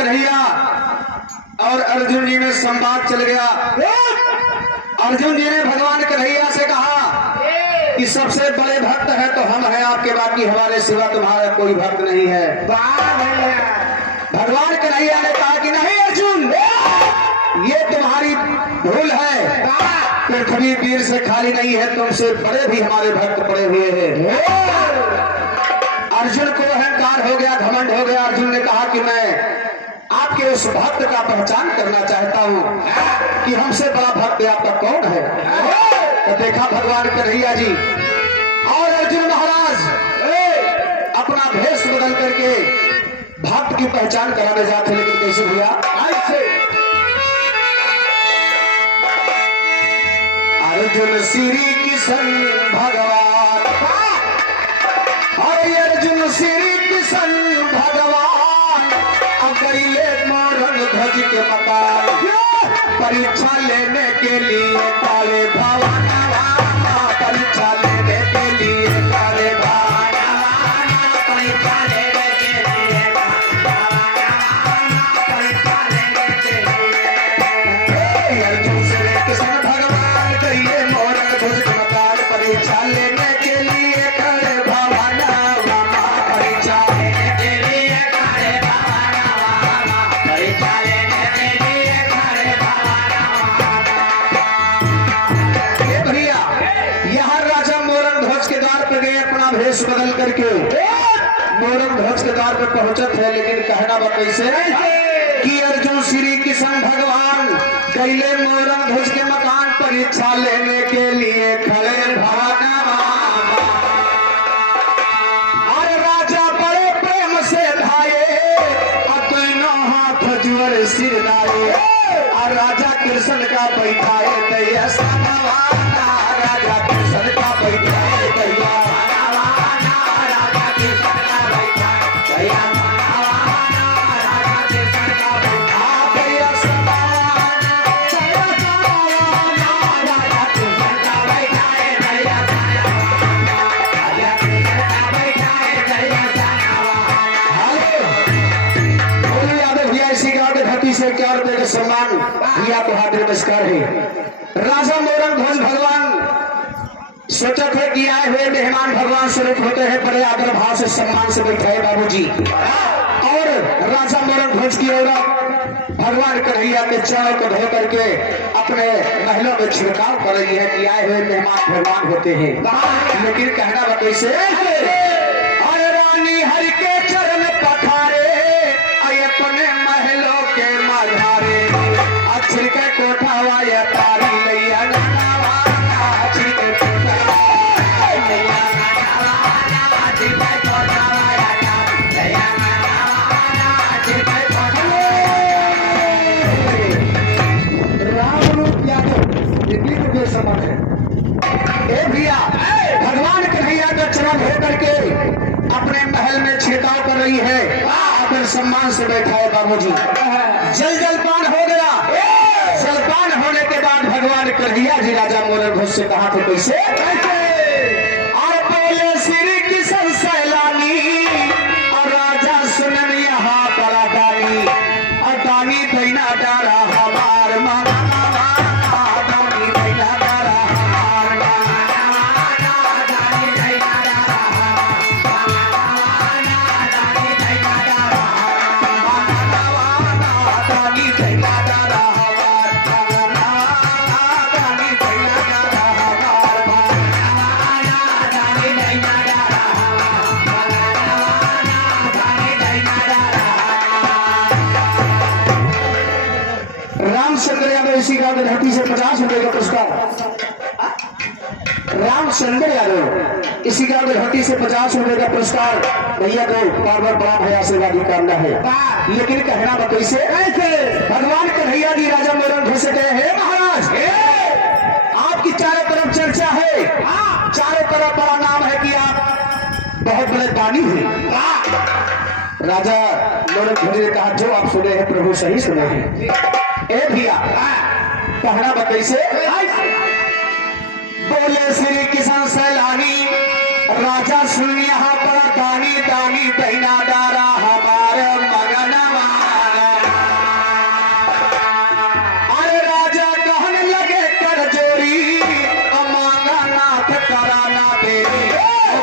कन्हैया और अर्जुन जी में संवाद चल गया। अर्जुन जी ने भगवान कन्हैया से कहा कि सबसे बड़े भक्त है तो हम हैं आपके, बाकी हमारे सिवा तुम्हारा कोई भक्त नहीं है। भगवान कन्हैया ने कहा कि नहीं अर्जुन, ये तुम्हारी भूल है, पृथ्वी वीर से खाली नहीं है, तुमसे बड़े भी हमारे भक्त पड़े हुए हैं। अर्जुन को अहंकार हो गया, घमंड हो गया। अर्जुन ने कहा कि मैं आपके उस भक्त का पहचान करना चाहता हूं कि हमसे बड़ा भक्त आपका कौन है। तो देखा भगवान कन्हैया जी और अर्जुन महाराज अपना भेष बदल करके भक्त की पहचान कराने जाते, लेकिन कैसे भैया? अर्जुन श्री किशन भगवान, और अर्जुन श्री किशन भगवान अगले मोरन ध्वज के मकान, परीक्षा लेने के लिए काले भवन, परीक्षा लेने के लिए काले भवन, परीक्षा लेने के लिए परीक्षा लेने के लिए अर्जुन श्री किशन भगवान अगले मोरन ध्वज के मकान, परीक्षा लेने के लिए काले भवन, परीक्षा लेने के लिए काले भवन, परीक्षा लेने के लिए काले भवन। भैया यहाँ राजा मोरन ध्वज के द्वार पर गए, अपना भेष बदल करके मोरन ध्वज के द्वार पर पहुंचत है, लेकिन कहना बा कैसे कि अर्जुन श्री किशन भगवान कैले मोरन ध्वज के मकान, परीक्षा लेने के लिए खड़े भवन। और राजा बड़े प्रेम से धाये, दोनों हाथ जुअर सिर नाये, और राजा कृष्ण का बैठाए दैया समावाना, राजा कृष्ण का बैठाए दैया समावाना, राजा कृष्ण का बैठाए दैया समावाना, राजा कृष्ण का बैठाए दैया समावाना, दैया समावाना, राजा कृष्ण का बैठाए दैया समावाना, राजा कृष्ण का बैठाए दैया समावाना। बोलो यादव भैया, इसी गाँव के धरती से 4 रुपए का सम्मान भैया को हाथ नमस्कार है। राजा मोरन ध्वज भगवान सोचत है कि आए हुए मेहमान भगवान स्वरूप होते हैं, बड़े आदर भाव से सम्मान से बैठाए बाबूजी। और राजा मोरन ध्वज की औरत भगवान कन्हैया के चरणों को धो करके अपने महलों में छिड़काव कर रही है कि आए हुए मेहमान भगवान होते हैं, लेकिन कहना बा कैसे? अरे रानी हरि के चरण पखारे, अपने महलों के मझारे, छिड़के कोठावा या तारी लैया नावा, छिड़के कोठावा लैया नावा, छिड़के कोठावा या तारी लैया नावा, छिड़के कोठावा। राम रूप यादव दिल्ली में जो समझ है ए भैया, भगवान कन्हैया का चरण धो करके अपने महल में छिड़काव कर रही है, आदर सम्मान से बैठा है बाबूजी। जलपान हो गया। जलपान होने के बाद भगवान कन्हैया जी राजा मोरन ध्वज से कहा तो कैसे? और बोले श्री किशन सैलानी, और राजा सुनन यहाँ बड़ा दानी, और दानी दैना डारा हमार मामा, दानी दैना डारा हमार मामा, दानी दैना डारा हमार, दानी दैना डारा हमार, दानी दैना डारा हमार, दानी दैना डारा हमार, दानी दैना डारा हमार, दानी दैना डारा हमार। रामचंद्र यादव इसी गांव की धरती से 50 रुपए का पुरस्कार। रामचंद्र यादव इसी गांव की धरती से 50 रुपए का पुरस्कार भैया को बार बार बड़ा भैया आशीर्वाद करना है, लेकिन कहना बा कैसे? भगवान कन्हैया जी राजा मोरन ध्वज से कहे, हे महाराज, आपकी चारों तरफ चर्चा है, चारों तरफ बड़ा नाम है कि आप बहुत बड़े दानी हैं। राजा मोरन ध्वज ने कहा जो आप सुने हैं प्रभु सही सुने हैं। ए भैया कहना बा कैसे? बोले श्री किशन सैलानी, राजा सुन यहाँ पर दानी दानी दैना डारा हमारे मगन मारा,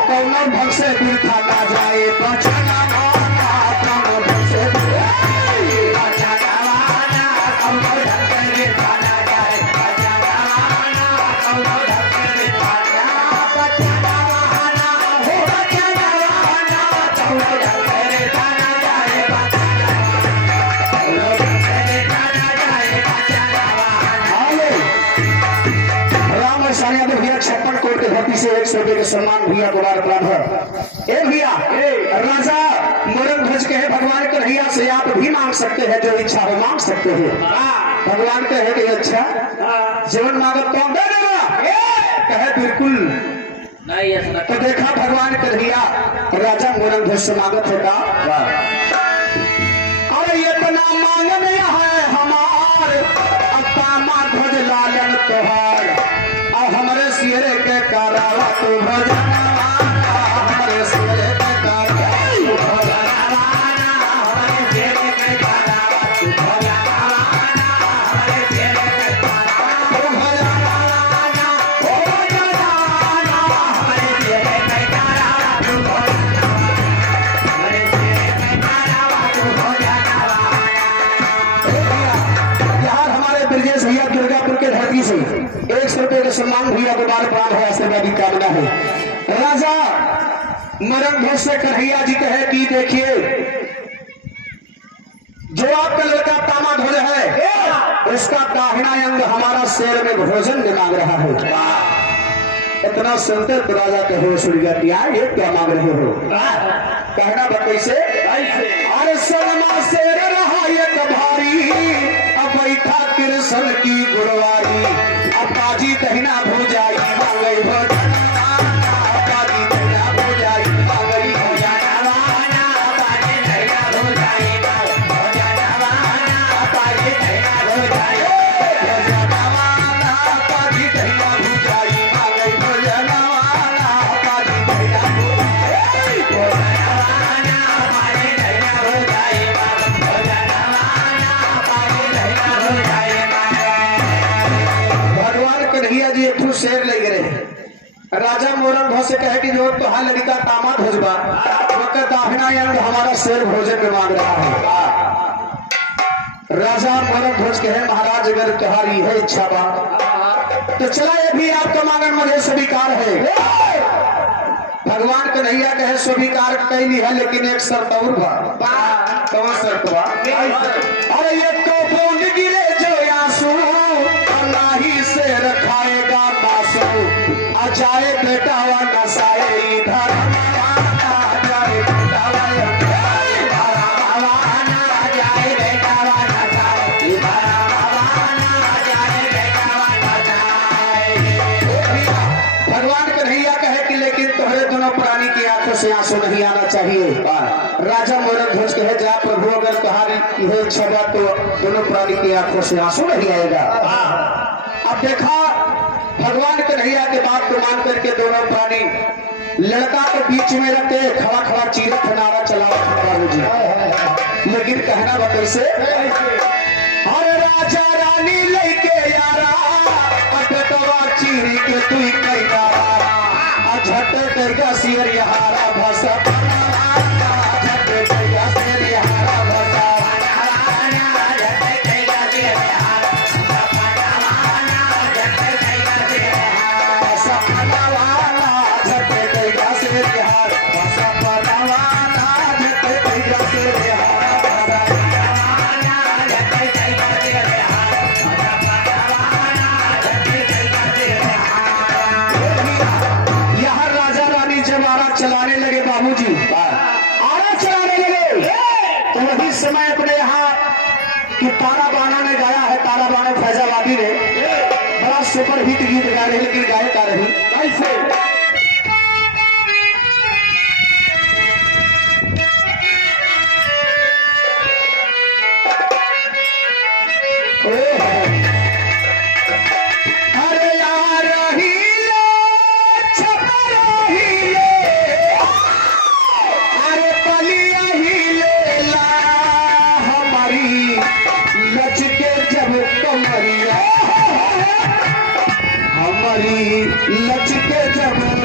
कौनो ढंग से बिरथा ना जाए बचना वाला कौनो ढंग से बचना वाला कौनो ढंग से बिरथा ना जाए बचना वाला कौनो ढंग से बिरथा ना बचना वाला हो बचना वाला कौनो ढंग से बिरथा ना जाए बचना वाला कौनो ढंग से बिरथा ना जाए बचना वाला। राम सानिया तो भैया 56 करोड़ के धरती से 100 रुपए के सम्मान भैया को बार प्राप्त है। ए भैया राजा मोरंग ध्वज के है भगवान कन्हैया से आप भी मांग सकते हैं जो इच्छा हो मांग सकते हैं। भगवान कहे कि अच्छा जीवन मांगत कौन दे देगा कहे बिल्कुल नहीं। तो देखा भगवान कन्हैया राजा मोरंग ध्वज से मांगत है का अरे इतना मांगने है हमार अपना ध्वज लालन तोहार और हमारे सिरे के करावा तू भजना हमारे सिरे के करावा तू भजना हमारे सिरे के करावा तू भजना हमारे सिरे के करावा तू भजना हो भजना हमारे सिरे के करावा तू भजना हमारे सिरे के करावा तू भजना। यार हमारे ब्रजेश भैया दुर्गापुर के धरती से 100 रुपए के सम्मान भैया को बार बार है आशीर्वाद की कामना है। राजा मोरंग ध्वज से कन्हैया जी कहे कि देखिए जो आपका लड़का तामा ध्वज है उसका दाहिना अंग हमारा शेर में भोजन में मांग रहा है। इतना सुनते तो राजा के होश उड़ गया ये क्या मांग रहे हो कहना कैसे अरे सलमा शेर रहा एक भारी अब बैठा कृष्ण की गुरवारी अपाजी दहिना भुजाई मांगई भोजन अपाजी दहिना भुजाई मांगई भोजन अपाजी दहिना भुजाई भोजन अपाजी दहिना भुजाई भोजन अपाजी दहिना भुजाई मांगई भोजन अपाजी दहिना भुजाई भोजन अपाजी दहिना भुजाई भोजन अपाजी दहिना भुजाई। भगवान कन्हैया जी एक शेर ले गए राजा मोरंग ध्वज से कहे कि जो तुहार लड़का तामा ध्वजबा दाहिना अंग हमारा शेर भोजन में मांग रहा है। राजा मोरंग ध्वज कहे महाराज अगर तुम्हारी है इच्छा बा तो चला ये भी आपका मांगन मुझे स्वीकार है। भगवान कन्हैया कहे स्वीकार कैली है लेकिन एक शर्त और बा कौन शर्त बा अरे ये तो बूंद गिरे जो आंसू नाही से रखाएगा मासू आ जाए बेटा व नसाए इधर जाए बेटा व जाए बेटा व नसाए इधर जाए बेटा व नसाए। भगवान कन्हैया कहे कि लेकिन तुम्हारे दोनों प्राणी की आंखों से आंसू नहीं आना चाहिए। राजा मोरंग ध्वज कहे जा प्रभु अगर तुम्हारी यह इच्छा बा तो दोनों प्राणी की आंखों से आंसू नहीं आएगा। अब देखा भगवान कन्हैया के बात को मान करके दोनों प्राणी लड़का को बीच में रखते खड़ा खड़ा चीरत नारा चलावा जी लेकिन कहना बा कैसे अरे राजा रानी लेके यारा अटकवा चीरी के तू कैदा झट कैगा सिर यहारा भाषा झट कैगा सिर यहारा भाषा चलाने लगे बाबूजी आरा चलाने लगे तो वही समय अपने यहाँ कि तारा बाना ने गाया है तारा बाना फैजाबादी ने बड़ा सुपर हिट गीत गा रही लेकिन गायक आ रही कैसे अरे यार लचके जब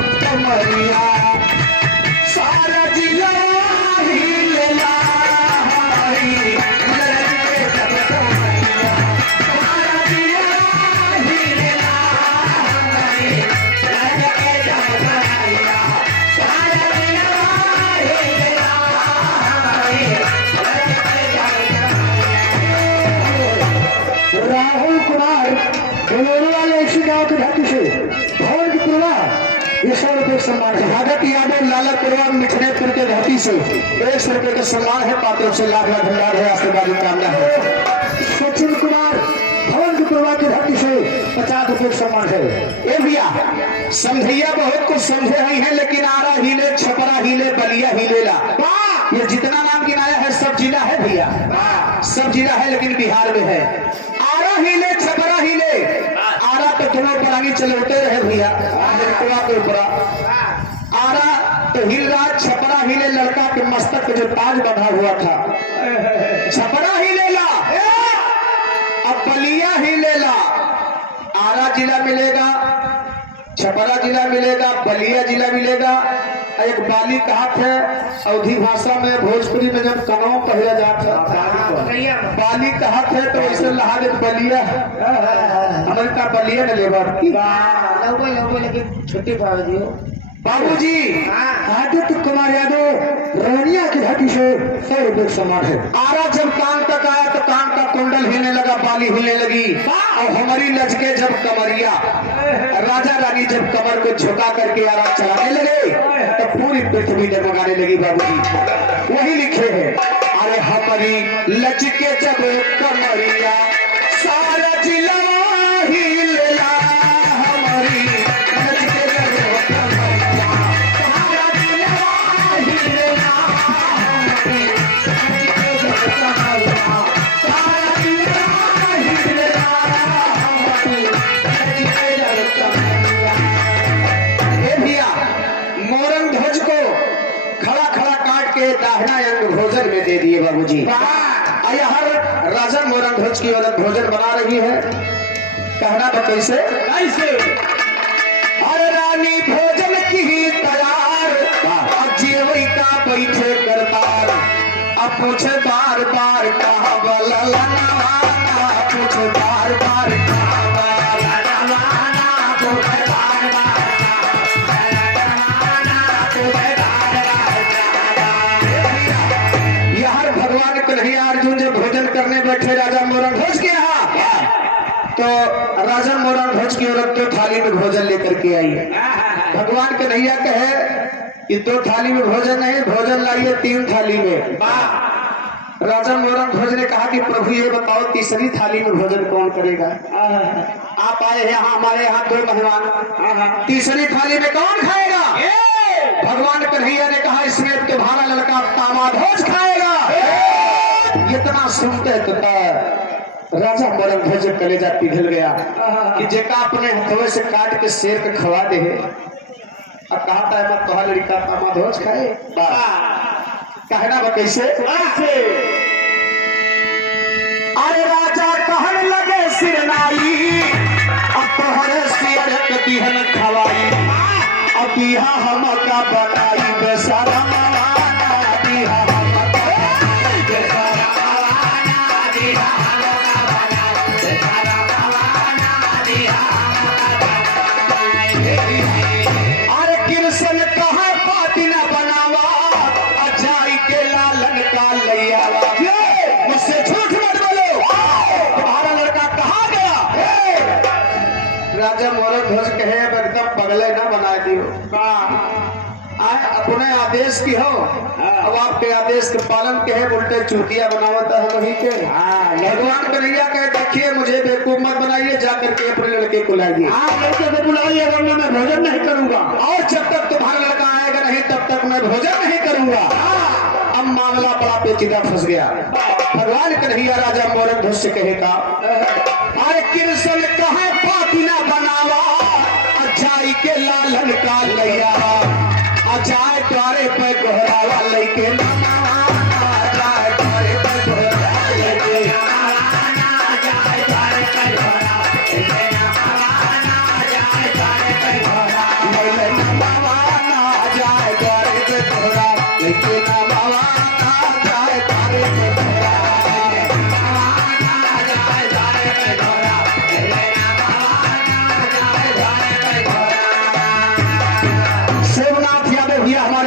ये 100 रुपये सम्मान है। भागत यादव लाला परिवार मिठनेपुर के घाटी से 100 रुपये का सम्मान है। पात्रों से लाख लाख भंडार है, आशीर्वाद की कामना है। सचिन कुमार भवन की परिवार की घाटी से 50 रुपये सम्मान है। ये भैया समझैया बहुत कुछ समझे ही है, लेकिन आरा हिले, छपरा हिले, बलिया हिलेला, ये जितना नाम गिनाया है सब जिला है भैया, सब जिला है, लेकिन बिहार में है। आरा हिले, छपरा हिले, आरा तो दोनों पुरानी चलते रहे भैया, के ऊपर आरा तो हिल रहा, छपरा हिले लड़का के मस्तक पे जो ताज बंधा हुआ था, छपरा हिलेला, अब बलिया हिलेला। आरा जिला मिलेगा, छपरा जिला मिलेगा, बलिया जिला मिलेगा। एक बाली कहात है अवधी भाषा में, भोजपुरी में जब कनाव कहला जाता है बाली कहात है, तो ऐसे लहाज बलिया हमारे बलिया न लेबर छुट्टी पा दियो बाबूजी। आदित्य कुमार यादव रोनिया की घाटी से 100 रुपये सम्मान है। आरा जब कान तक आया तो कान का कुंडल हिलने लगा, बाली हिलने लगी, और हमारी लचके जब कमरिया, राजा रानी जब कमर को झुका करके आरा चलाने लगे तो पूरी पृथ्वी डगमगाने लगी बाबूजी। वही लिखे हैं, अरे हमारी लचके जब कमरिया सारा जिला हिलेला, हमारी दाहिना अंग भोजन में दे दिए बाबूजी। हर राजा मोरंग ध्वज की औरत भोजन बना रही है, कहना तो कैसे कैसे, अरे रानी भोजन की तैयार, जेवई का बैठे करतार, अब पूछे बार बार कहा बललना, पूछे बार बार कहा बललना, पूछे बार बार कन्हैया अर्जुन जब भोजन करने बैठे राजा मोरंग ध्वज के यहाँ, तो राजा मोरंग ध्वज की औरत 2 थाली में भोजन लेकर के आई। भगवान कन्हैया कहे कि 2 थाली में भोजन नहीं, भोजन लाइए 3 थाली में। राजा मोरंग ध्वज ने कहा कि प्रभु ये बताओ तीसरी थाली में भोजन कौन करेगा? आप आए हैं हमारे यहाँ 2 मेहमान, तीसरी थाली में कौन खाएगा? भगवान कन्हैया ने कहा इसमें तुम्हारा लड़का तामाध्वज खाएगा। इतना सुनते तो राजा मोरंग ध्वज कलेजा पिघल गया कि जेका अपने हथवे से काट के शेर के खवा दे, अब कहा था मैं तोहर लड़का तामाध्वज खाए, कहना बा कैसे, अरे राजा कहने लगे सिरनाई, अब तोहरे शेर के दिहन खवाई, अब दिहा हम का बनाई बेसारा मवाना, दिहा हम का बनाई बेसारा मवाना, दिहा हम का बनाई बेसारा मवाना, दिहा हम का बनाई। अरे कृष्ण कहा पाती न बनावा, अजाई के लालन का लैयावा, मुझसे झूठ मत बोलो, तुम्हारा लड़का कहाँ गया? राजा मोरंग ध्वज कहे एकदम पगले ना बना दियो, अपने आदेश की हो, अब आपके आदेश के पालन के है, उल्टे चूतिया बनावता है वही के। भगवान कन्हैया कहे देखिए मुझे बेवकूफ मत बनाइए, जाकर के अपने लड़के को लाइए, लड़के को बुलाइए वरना मैं भोजन नहीं करूंगा, और जब तक तुम्हारा लड़का आएगा नहीं तब तक मैं भोजन नहीं करूंगा। अब मामला बड़ा पेचीदा फंस गया। भगवान कन्हैया राजा मोरंग ध्वज से कहेगा, अरे कृष्ण कहे पाती ना बनावा, अजाई के लालन का लैयावा, अजाए द्वारे पे गोहरावा लेके अजाए द्वारे पे गोहरावा लेके, अजाए द्वारे पे गोहरावा लेके, अजाए द्वारे पे गोहरावा अजाए द्वारे पे गोहरावा लेके, अजाए द्वारे पे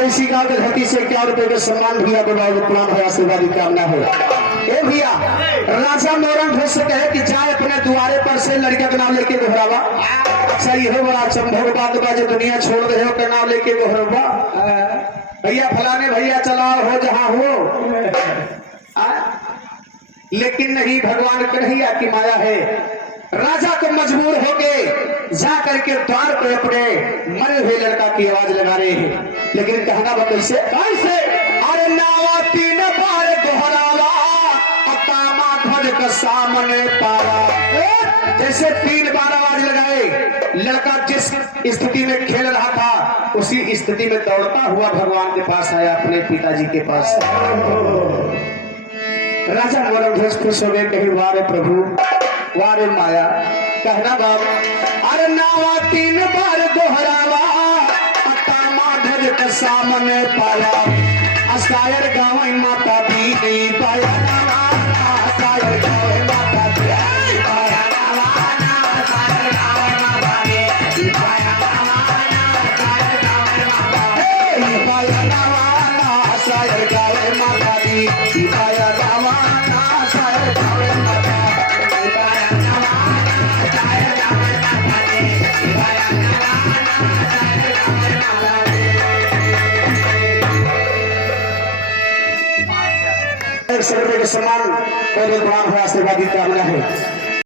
इसी गांव के धरती से 51 रुपए के सम्मान भैया को प्रणाम है, आशीर्वाद की कामना है। ए भैया राजा मोरन ध्वज से कहे कि जाए अपने द्वारे पर से लड़का का नाम लेके दोहरावा। अच्छा ये बड़ा चंभोग बात बा जो दुनिया छोड़ दे हो के नाम लेके दोहरावा। भैया फलाने भैया चलाओ हो जहां हो, लेकिन नहीं, भगवान कन्हैया की माया है। राजा को मजबूर होके जा करके द्वार पे अपने मरे हुए लड़का की आवाज लगा रहे हैं, लेकिन कहना वो कैसे कैसे? अरे नावा 3 बार दोहरावा, अतामा ध्वज का सामने पावा। जैसे 3 बार आवाज लगाए, लड़का जिस स्थिति में खेल रहा था उसी स्थिति में दौड़ता हुआ भगवान के पास आया, अपने पिताजी के पास। राजा मोरन ध्वज खुश हो गए, कहीं वारे प्रभु वारे माया। कहना बाब अरे नावा 3 बार दोहरावा, अतामा ध्वज का सामने पाया। असायर गाँव माता दी नहीं पाया, असायर गाँव माता दी पाया, असायर गाँव माता दी पाया, असायर गाँव माता दी पाया, सर के सम्मान और आशीर्वाद की कामना है।